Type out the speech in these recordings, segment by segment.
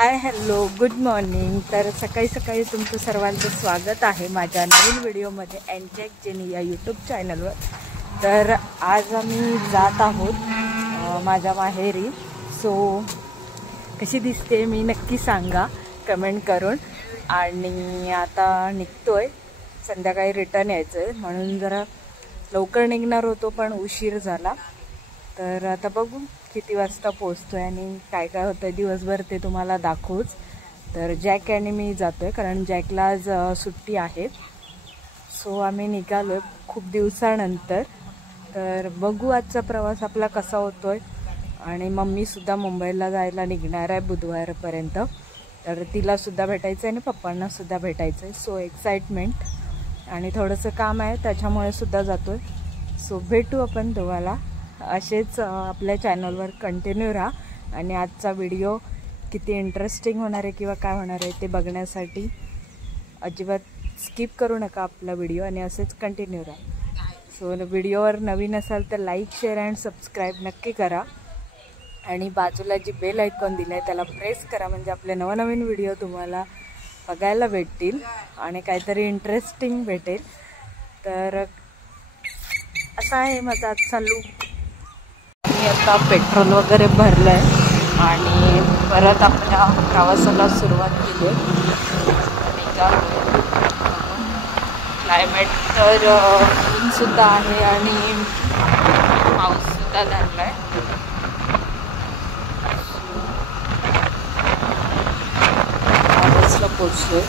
Hi hello good morning. तर सकाळी सकाळी तुमचं सर्वांचं स्वागत आहे माझ्या नवीन व्हिडिओमध्ये एनचेक जेनी या यूट्यूब चॅनलवर। तर आज आम्ही जात आहोत माझ्या माहेरी। सो कशी दिसते मी नक्की सांगा कमेंट करून। आणि आता निघतोय, संध्याकाळी रिटर्न यायचं आहे म्हणून जरा लवकर निघणार होतो पण उशीर झाला। तर आता बघू किती वाजता पोहोचतोय आणि काय काय होतं दिवसभर ते तुम्हाला दाखवूच। तर जॅक आणि मी जातोय कारण जॅकला आज सुट्टी आहे। सो आम्ही निघालोय खूप दिवसानंतर। तर बघू आजचा प्रवास आपला कसा होतोय। आणि मम्मी सुद्धा मुंबईला जायला निघणार आहे बुधवारपर्यंत। तर तिला सुद्धा भेटायचं आहे आणि पप्पांना सुद्धा भेटायचं आहे। सो एक्साइटमेंट आणि थोडंसं काम आहे त्याच्यामुळे सुद्धा जातोय। सो भेटू आपण तुम्हाला असेच आपल्या चॅनलवर कंटिन्यू राहा। आणि आजचा व्हिडिओ किती इंटरेस्टिंग होणार आहे किंवा काय होणार आहे ते बघण्यासाठी अजिबात स्किप करू नका आपला व्हिडिओ आणि असेच कंटिन्यू राहा। सो व्हिडिओवर नवीन असाल तर लाईक शेअर अँड सबस्क्राईब नक्की करा। आणि बाजूला जी बेल आयकॉन दिला आहे त्याला प्रेस करा म्हणजे आपले नवनवीन व्हिडिओ तुम्हाला बघायला भेटतील आणि काहीतरी इंटरेस्टिंग भेटेल। तर असा आहे माझा आजचा लूक। मी आता पेट्रोल वगैरे भरलं आहे आणि परत आपल्या प्रवासाला सुरुवात केली आहे। क्लायमेट तर ऊनसुद्धा आहे आणि पाऊससुद्धा झाला आहे। ऑफिसला पोचलोय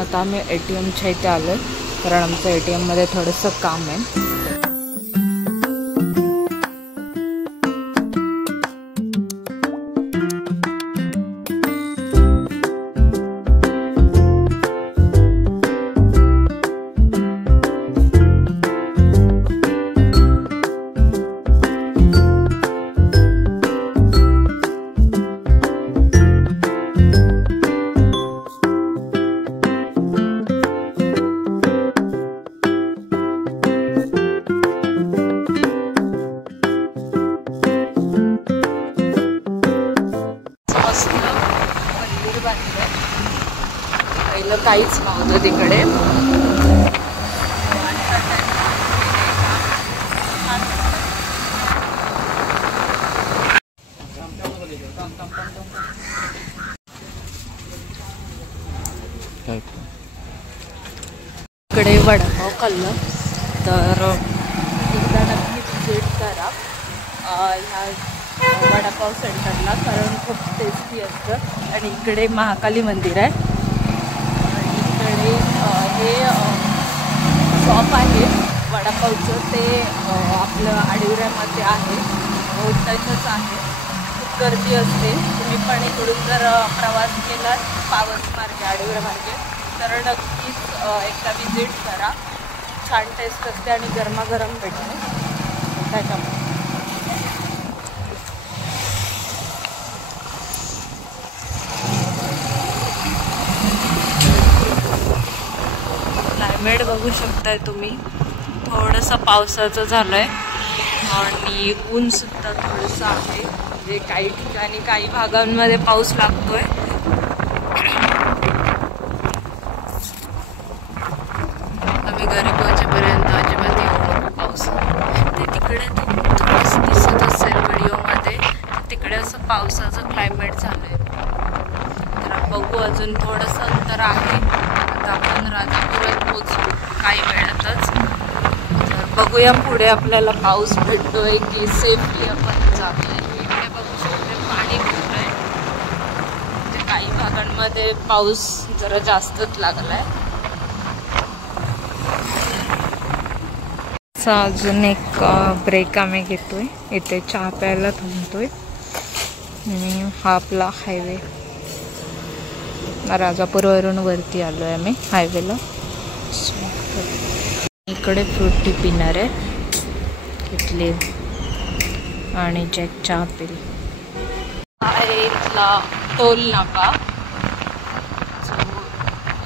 आता आम्ही ATMच्या इथे आलोय कारण आमचं ATM मध्ये थोडंसं काम आहे। पहिलं काहीच नव्हतं तिकडे। इकडे वडापाव खाल्लं तर एकदा नक्की व्हिजिट करा ह्या वडापाव सेंटरला कारण खूप टेस्टी असतं। आणि इकडे महाकाली मंदिर आहे आणि इकडे हे शॉप आहे वडापावचं ते आपलं आडिवऱ्यामध्ये आहे, रोडटचच आहे। खूप गर्दी असते। तुम्ही पण इकडून जर प्रवास केला पावस मार्गे आडिवऱ्या मार्गे तर नक्कीच एकदा विजिट करा। छान टेस्ट असते आणि गरमागरम भेटते त्याच्यामुळे। क्लायमेट बघू शकताय तुम्ही, थोडंसं पावसाचं झालं आहे आणि ऊनसुद्धा थोडंसं आहे म्हणजे काही ठिकाणी काही भागांमध्ये पाऊस लागतोय। आम्ही घरी पोहोचेपर्यंत अजिबात येऊ नको पाऊस। ते तिकडे थोडंसं दिसत असेल व्हिडिओमध्ये तिकडे असं पावसाचं क्लायमेट झालं आहे। तर बघू अजून थोडंसं अंतर आहे। आता आपण राजापुरात पोहोचू काही वेळातच। तर बघूया पुढे आपल्याला पाऊस भेटतोय की सेफली आपण जातोय। इकडे बघू शकते पाणी खूप आहे म्हणजे काही भागांमध्ये पाऊस जरा जास्तच लागलाय। अजून एक ब्रेक आम्ही घेतोय, इथे चहा प्यायला थांबतोय आणि हा आपला हायवे राजापूरवरून वरती आलो आहे आम्ही हायवेला। इकडे फ्रूटी पिणार आहे इथले आणि जॅक चहा पिल। आहे इथला टोल नाका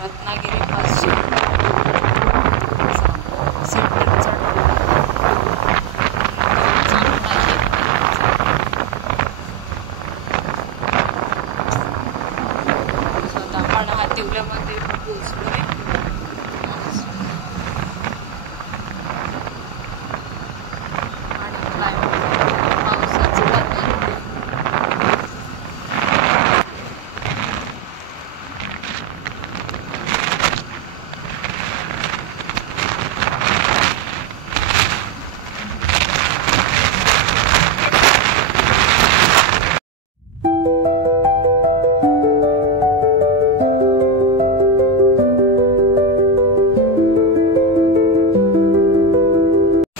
रत्नागिरी पासून पोहोचलोय.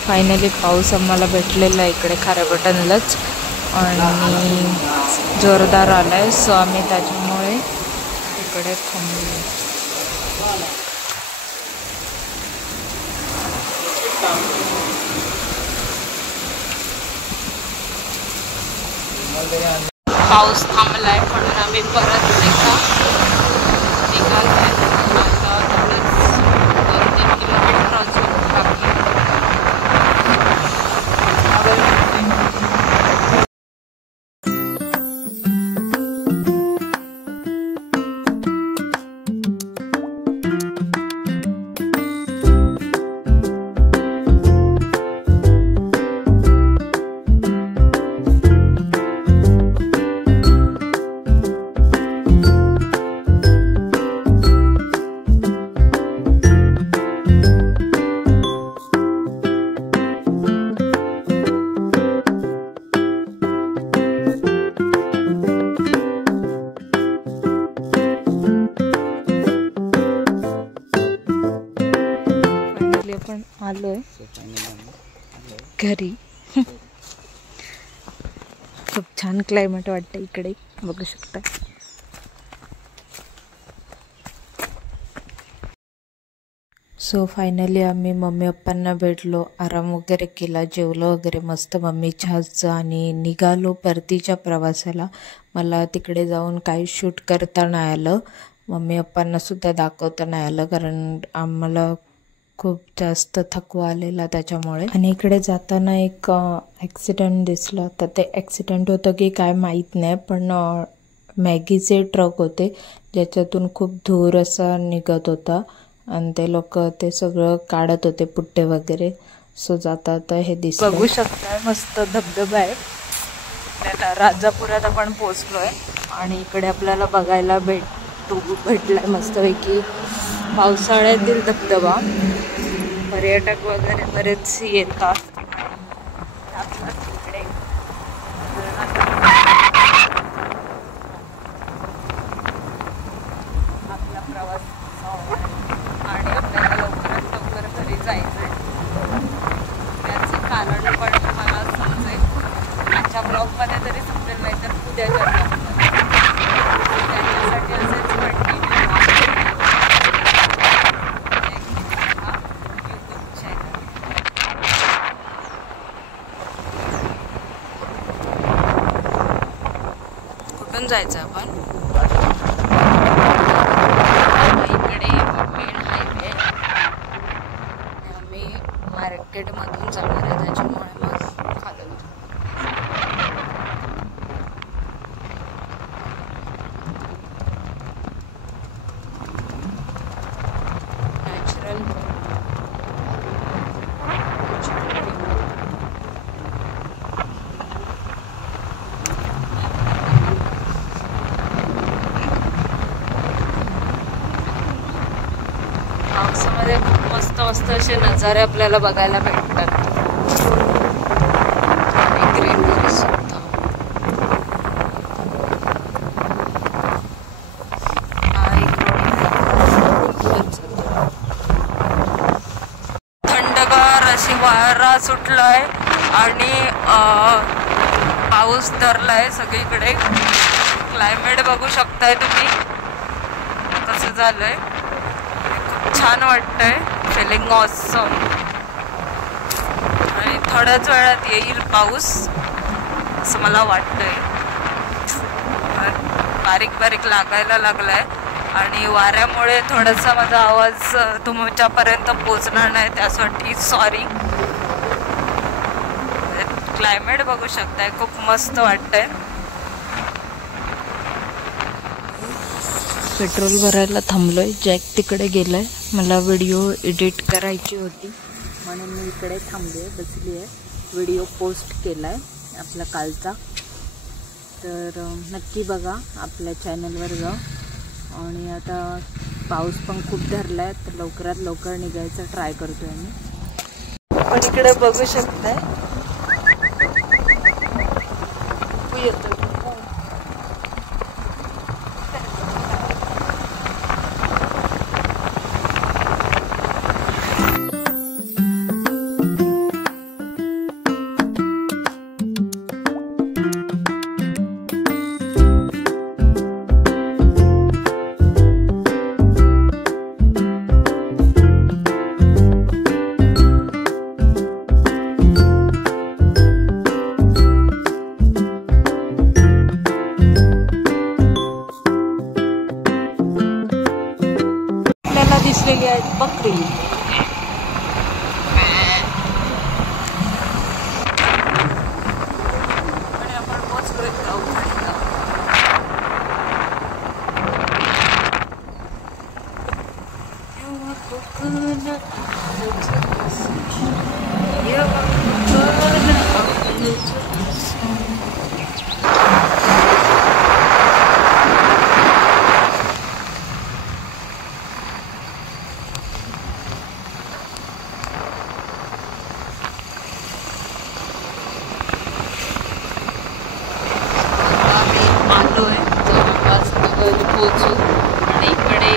फायनली पाऊस आम्हाला भेटलेला आहे इकडे खारेपाटणलाच आणि जोरदार आलाय. सो आम्ही त्याच्यामुळे इकडे थांबलो. पाऊस थांबलाय म्हणून आम्ही परत निघालोय. आता थोडंच 2-3 किलोमीटर अजून बाकी. आपण आलोय घरी. खूप छान क्लायमेट वाटतं इकडे, बघू शकता. सो फायनली आम्ही मम्मी पप्पांना भेटलो, आराम वगैरे केला, जेवलो वगैरे मस्त मम्मी चहाचं आणि निघालो परतीच्या प्रवासाला. मला तिकडे जाऊन काही शूट करता नाही आलं, मम्मी पप्पांना सुद्धा दाखवता नाही आलं, कारण आम्हाला खूप जास्त थकवा आलेला त्याच्यामुळे. आणि इकडे जाताना एक ॲक्सिडेंट दिसलं. तर ते ॲक्सिडेंट होतं की काय माहीत नाही, पण मॅगीचे ट्रक होते ज्याच्यातून खूप धूर असा निघत होता आणि ते लोक ते सगळं काढत होते पुट्टे वगैरे. सो जाता आता हे दिसलं, बघू शकताय मस्त धबधबा आहे. आपल्याला राजापुरात आपण पोहोचलोय आणि इकडे आपल्याला बघायला भेटलाय मस्तपैकी पावसाळ्यातील धबधबा. पर्यटक वगैरे बरेच येतात इकडे. आपला प्रवास आणि आपल्याला लवकरात लवकर घरी जायचंय. त्याचं कारण पण तुम्हाला समजेल आजच्या ब्लॉगमध्ये तरी समजेल, नाही तर उद्याच्या ब्लॉगमध्ये. त्याच्यासाठी असेच कंटिन्यू जायचं आपण. इकडे मेन हायवे, आम्ही मार्केटमधून जाणार आहे त्याच्यामुळे मग खाली नॅचरल पावसामध्ये खूप मस्त मस्त असे नजारे आपल्याला बघायला भेटतात. ग्रीनरी सुद्धा. थंडगार अशी वारा सुटलाय आणि पाऊस धरलाय सगळीकडे. क्लायमेट बघू शकताय तुम्ही कसं झालंय. छान वाटतंय, फिलिंग ऑसम. आणि थोड्याच वेळात येईल पाऊस असं मला वाटतंय. बारीक बारीक लागायला लागलाय आणि वाऱ्यामुळे थोडासा माझा आवाज तुमच्यापर्यंत पोचणार नाही, त्यासाठी सॉरी. क्लायमेट बघू शकताय, खूप मस्त वाटतंय. पेट्रोल भरायला थांबलोय. जॅक तिकडे गेलाय. मला व्हिडिओ एडिट करायची होती म्हणून मी इकडे थांबले बसली आहे. व्हिडिओ पोस्ट केलाय आपला कालचा, तर नक्की बघा आपल्या चॅनलवर जा. आणि आता पाऊस पण खूप धरलाय, तर लवकरात लवकर निघायचं ट्राय करतोय मी. पण इकडे बघू शकताय येतो. दिसलेली आहे बकरी. आणि आपण पोचपर्यंत जाऊ. पोचू आणि इकडे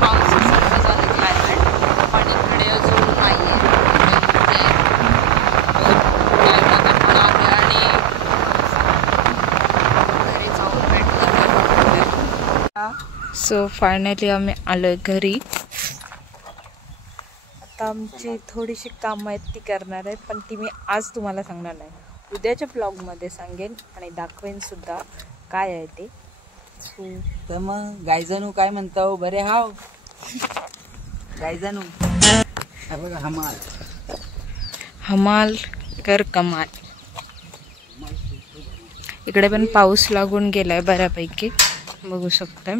पावसासारखं झालं क्लायमेट, पण इकडे अजून नाही आहे. आणि घरी जाऊन भेटलं. सो फायनली आम्ही आलोय घरी. आता आमची थोडीशी कामं आहेत ती करणार आहे, पण ती मी आज तुम्हाला सांगणार नाही. उद्याच्या ब्लॉगमध्ये सांगेन आणि दाखवेन सुद्धा काय आहे ते. तर मग गायजानू काय म्हणतो, बरे हाव गायजानू? बघा हमाल हमाल कर कमाल. इकडे पण पाऊस लागून गेलाय बऱ्यापैकी, बघू शकता.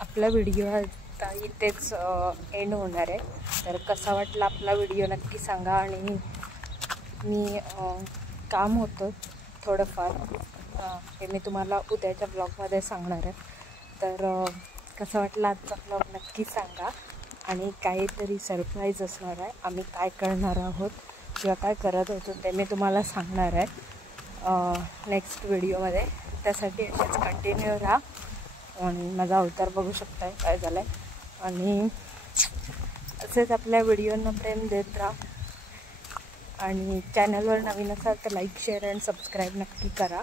आपला व्हिडिओ आता इथेच एंड होणार आहे. तर कसा वाटला आपला व्हिडिओ नक्की सांगा. आणि मी काम होतं थोडंफार, हे मी तुम्हाला उद्याच्या ब्लॉगमध्ये सांगणार आहे. तर कसा वाटला आजचा ब्लॉग नक्की सांगा. आणि काहीतरी सरप्राईज असणार आहे. आम्ही काय करणार आहोत किंवा काय करत होतो ते मी तुम्हाला सांगणार आहे नेक्स्ट व्हिडिओमध्ये. त्यासाठी असेच कंटिन्यू राहा. आणि माझा अवतार बघू शकताय काय झालं आहे. आणि असेच आपल्या व्हिडिओंना प्रेम देत राहा. आणि चॅनलवर नवीन असाल तर लाईक शेअर अँड सबस्क्राईब नक्की करा.